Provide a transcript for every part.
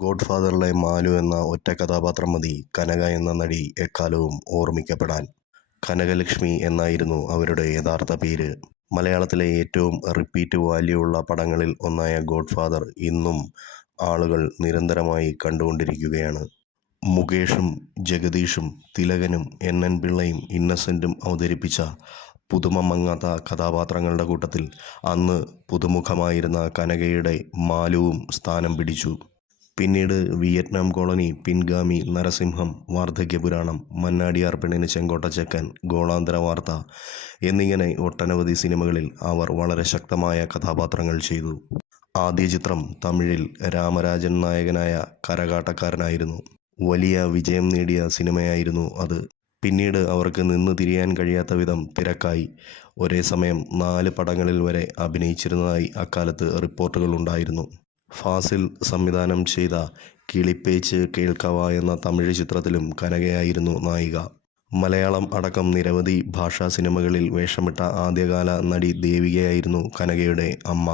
ഗോഡ്ഫാദറിലെ മാലു എന്ന ഒറ്റ കഥാപാത്രം മതി. കനക എന്ന നടി എക്കാലവും ഓർമ്മിക്കപ്പെടാൻ. കനകലക്ഷ്മി എന്നായിരുന്നു അവരുടെ യഥാർത്ഥ പേര്. മലയാളത്തിലെ ഏറ്റവും റിപ്പീറ്റ് വാല്യൂ ഉള്ള പടങ്ങളിൽ ഒന്നായ ഗോഡ് ഫാദർ ഇന്നും ആളുകൾ നിരന്തരമായി കണ്ടുകൊണ്ടിരിക്കുകയാണ്. മുകേഷും ജഗദീഷും തിലകനും എൻ എൻ പിള്ളയും ഇന്നസെന്റും അവതരിപ്പിച്ച പുതുമ മങ്ങാത്ത കഥാപാത്രങ്ങളുടെ കൂട്ടത്തിൽ അന്ന് പുതുമുഖമായിരുന്ന കനകയുടെ മാലുവും സ്ഥാനം പിടിച്ചു. പിന്നീട് വിയറ്റ്നാം കോളനി പിൻഗാമി നരസിംഹം വാർദ്ധക്യപുരാണം മന്നാടിയാർ പെണ്ണിന് ചെങ്കോട്ടച്ചക്കൻ ഗോളാന്തര വാർത്ത എന്നിങ്ങനെ ഒട്ടനവധി സിനിമകളിൽ അവർ വളരെ ശക്തമായ കഥാപാത്രങ്ങൾ ചെയ്തു. ആദ്യ ചിത്രം തമിഴിൽ രാമരാജൻ നായകനായ കരകാട്ടക്കാരനായിരുന്നു. വലിയ വിജയം നേടിയ സിനിമയായിരുന്നു അത്. പിന്നീട് അവർക്ക് നിന്ന് തിരിയാൻ കഴിയാത്ത വിധം തിരക്കായി. ഒരേ സമയം നാല് പടങ്ങളിൽ വരെ അഭിനയിച്ചിരുന്നതായി അക്കാലത്ത് റിപ്പോർട്ടുകൾ ഉണ്ടായിരുന്നു. ഫാസിൽ സംവിധാനം ചെയ്ത കിളിപ്പേച്ച് കേൾക്കവ എന്ന തമിഴ് ചിത്രത്തിലും കനകയായിരുന്നു നായിക. മലയാളം അടക്കം നിരവധി ഭാഷാ സിനിമകളിൽ വേഷമിട്ട ആദ്യകാല നടി ദേവികയായിരുന്നു കനകയുടെ അമ്മ.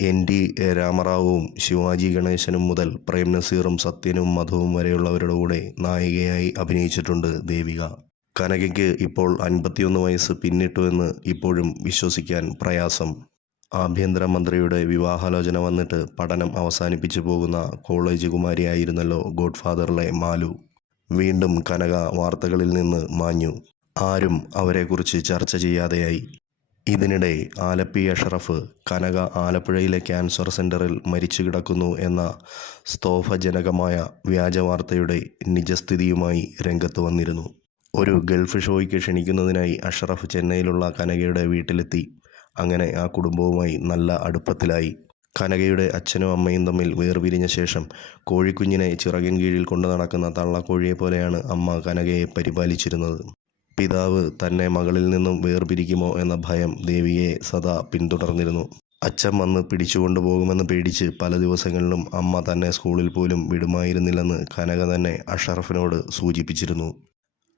എൻ ടി രാമറാവുവും ശിവാജി ഗണേശനും മുതൽ പ്രേം നസീറും സത്യനും മധുവും വരെയുള്ളവരുടെ കൂടെ നായികയായി അഭിനയിച്ചിട്ടുണ്ട് ദേവിക. കനകയ്ക്ക് ഇപ്പോൾ അൻപത്തിയൊന്ന് വയസ്സ് പിന്നിട്ടുവെന്ന് ഇപ്പോഴും വിശ്വസിക്കാൻ പ്രയാസം. ആഭ്യന്തരമന്ത്രിയുടെ വിവാഹാലോചന വന്നിട്ട് പഠനം അവസാനിപ്പിച്ചു പോകുന്ന കോളേജ് കുമാരിയായിരുന്നല്ലോ ഗോഡ്ഫാദറിലെ മാലു. വീണ്ടും കനക വാർത്തകളിൽ നിന്ന് മാഞ്ഞു. ആരും അവരെക്കുറിച്ച് ചർച്ച ചെയ്യാതെയായി. ഇതിനിടെ ആലപ്പി അഷറഫ് കനക ആലപ്പുഴയിലെ ക്യാൻസർ സെന്ററിൽ മരിച്ചു കിടക്കുന്നു എന്ന സ്തോഭജനകമായ വ്യാജവാർത്തയുടെ നിജസ്ഥിതിയുമായി രംഗത്ത് വന്നിരുന്നു. ഒരു ഗൾഫ് ഷോയ്ക്ക് ക്ഷണിക്കുന്നതിനായി അഷറഫ് ചെന്നൈയിലുള്ള കനകയുടെ വീട്ടിലെത്തി. അങ്ങനെ ആ കുടുംബവുമായി നല്ല അടുപ്പത്തിലായി. കനകയുടെ അച്ഛനും അമ്മയും തമ്മിൽ വേർപിരിഞ്ഞ ശേഷം കോഴിക്കുഞ്ഞിനെ ചിറകിൻ കീഴിൽ കൊണ്ടു നടക്കുന്ന തള്ളക്കോഴിയെ പോലെയാണ് അമ്മ കനകയെ പരിപാലിച്ചിരുന്നത്. പിതാവ് തന്നെ മകളിൽ നിന്നും വേർപിരിക്കുമോ എന്ന ഭയം ദേവിയെ സദാ പിന്തുടർന്നിരുന്നു. അച്ഛൻ വന്ന് പിടിച്ചുകൊണ്ടു പോകുമെന്ന് പേടിച്ച് പല ദിവസങ്ങളിലും അമ്മ തന്നെ സ്കൂളിൽ പോലും വിടുമായിരുന്നില്ലെന്ന് കനക തന്നെ അഷറഫിനോട് സൂചിപ്പിച്ചിരുന്നു.